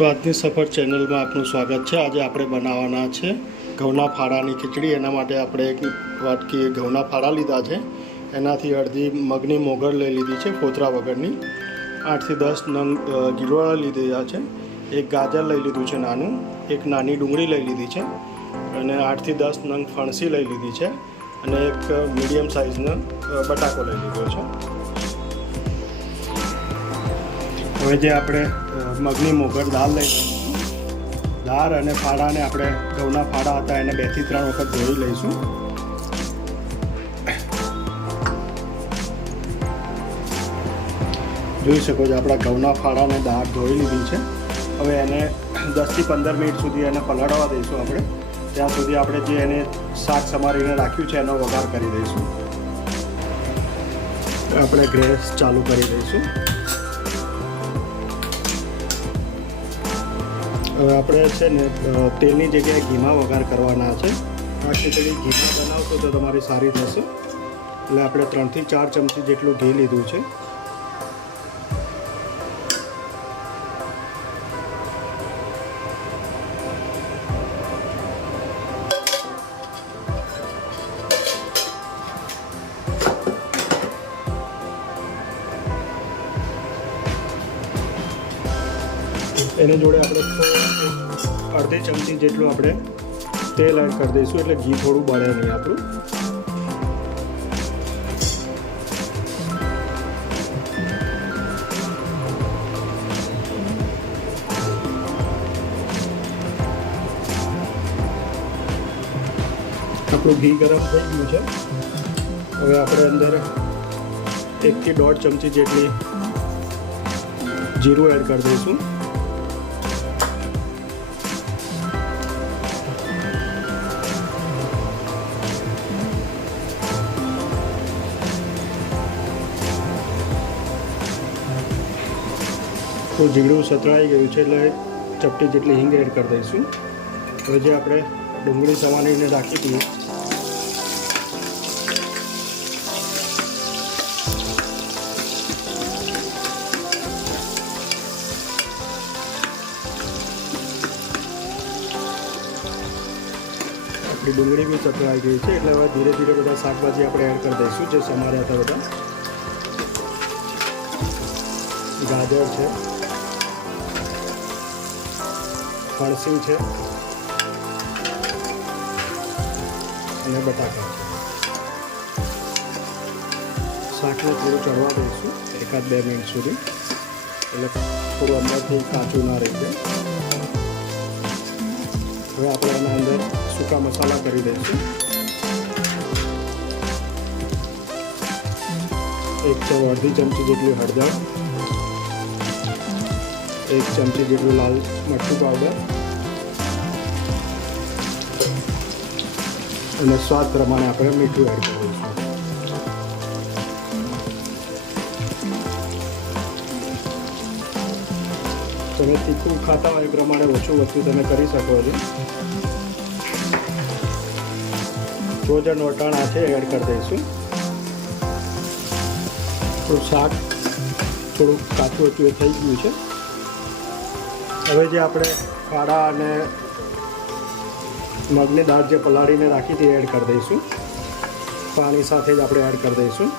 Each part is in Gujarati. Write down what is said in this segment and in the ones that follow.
સ્વાદની સફર ચેનલમાં આપનું સ્વાગત છે. આજે આપણે બનાવવાના છે ઘઉંના ફાળાની ખીચડી. એના માટે આપણે એક વાટકી ઘઉંના ફાળા લીધા છે. એનાથી અડધી મગની મોગર લઈ લીધી છે ફોતરા વગરની. આઠથી દસ નંગ અ, લીધેલા છે. એક ગાજર લઈ લીધું છે નાનું. એક નાની ડુંગળી લઈ લીધી છે. અને આઠથી દસ નંગ ફણસી લઈ લીધી છે. અને એક મીડિયમ સાઇઝનો બટાકો લઈ લીધો છે. હવે જે આપણે મગની મોગર દાળ લઈ દાળ અને ફાડાને આપણે ઘઉંના ફાડા હતા, એને બેથી ત્રણ વખત ધોઈ લઈશું. જોઈ શકો છો આપણા ઘઉંના ફાડાને દાળ ધોઈ લીધી છે. હવે એને દસથી પંદર મિનિટ સુધી એને પલાળવા દઈશું આપણે. ત્યાં સુધી આપણે જે એને શાક સમારીને રાખ્યું છે, એનો વઘાર કરી દઈશું. આપણે ગેસ ચાલુ કરી દઈશું. હવે આપણે છે ને તેલની જગ્યાએ ઘીમાં વઘાર કરવાના છે. આ ખીચડી ઘીમાં બનાવશો તો તમારી સારી થશે. એટલે આપણે ત્રણથી ચાર ચમચી જેટલું ઘી લીધું છે. એની જોડે આપણે અડધી ચમચી જેટલું આપણે તેલ એડ કરી દઈશું, એટલે ઘી થોડું બળે નહીં આપણું. આપણું ઘી ગરમ થઈ ગયું છે. હવે આપણે અંદર એકથી દોઢ ચમચી જેટલી જીરું એડ કરી દઈશું. તો જીરું સતળાઈ ગયું છે એટલે ચપટી જેટલી હિંગ એડ કરી દઈશું. હવે જે આપણે ડુંગળી સમારીને રાખી દઈએ આપણી ડુંગળી બી સતળાઈ ગઈ છે એટલે હવે ધીરે ધીરે બધા શાકભાજી આપણે એડ કરી દઈશું, જે સમાર્યા હતા બધા. ગાજર છે. ફણસી છે અને બટાકા છે શાકને થોડું ચડવા દઈશું એકાદ બે મિનિટ સુધી એટલે થોડું અંદરથી કાચું ના રહી જાય હવે આપણે એના અંદર સૂકા મસાલા કરી દઈશું એક ચમ અડધી ચમચી જેટલી હળદર એક ચમચી જેટલું લાલ મરચું પાવડર અને સ્વાદ પ્રમાણે આપણે મીઠું એડ કરીશું તમે તીખું ખાતા હોય એ પ્રમાણે ઓછું વસ્તુ તમે કરી શકો છો. જોજન વટાણા છે એડ કરી દઈશું. થોડું શાક, થોડું કાચું હતું એ થઈ ગયું છે. હવે જે આપણે ફાડા અને મગની દાળ જે પલાળીને રાખી હતી એડ કરી દઈશું. પાણી સાથે જ આપણે એડ કરી દઈશું.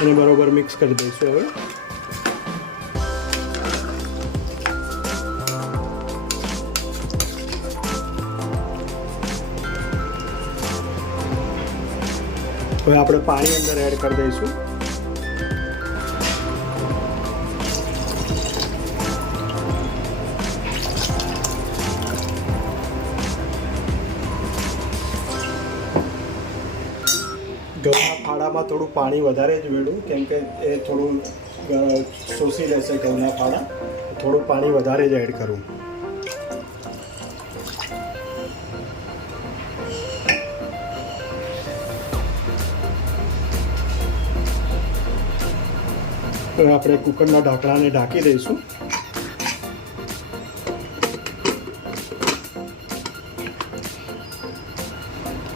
અને બરોબર મિક્સ કરી દઈશું હવે. હવે આપણે પાણી અંદર એડ કરી દઈશું. ઘઉંના ફાળામાં થોડું પાણી વધારે જ વેડું, કેમ કે એ થોડું શોષી લેશે ઘઉંના ફાળા. થોડું પાણી વધારે જ એડ કરું. હવે આપણે કુકરના ઢાંકણાને ઢાંકી દઈશું.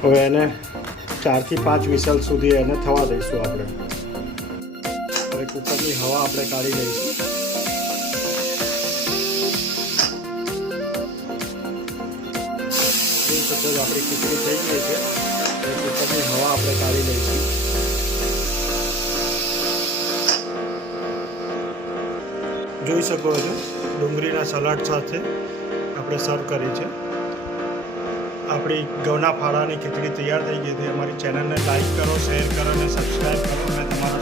હવે એને ચારથી પાંચ વિસલ સુધી એને થવા દઈશું આપણે. હવે કુકરની હવા આપણે કાઢી દઈશું છો આપણી ખીચડી થઈ ગઈ છે. એ કુકરની હવા આપણે કાઢી લઈશું. જોઈ શકો છો, ડુંગળીના સલાડ સાથે આપણે સર્વ કરી છે. આપણી ઘઉંના ફાળાની ખીચડી તૈયાર થઈ ગઈ છે. અમારી ચેનલને લાઈક કરો શેર કરો અને સબસ્ક્રાઈબ કરો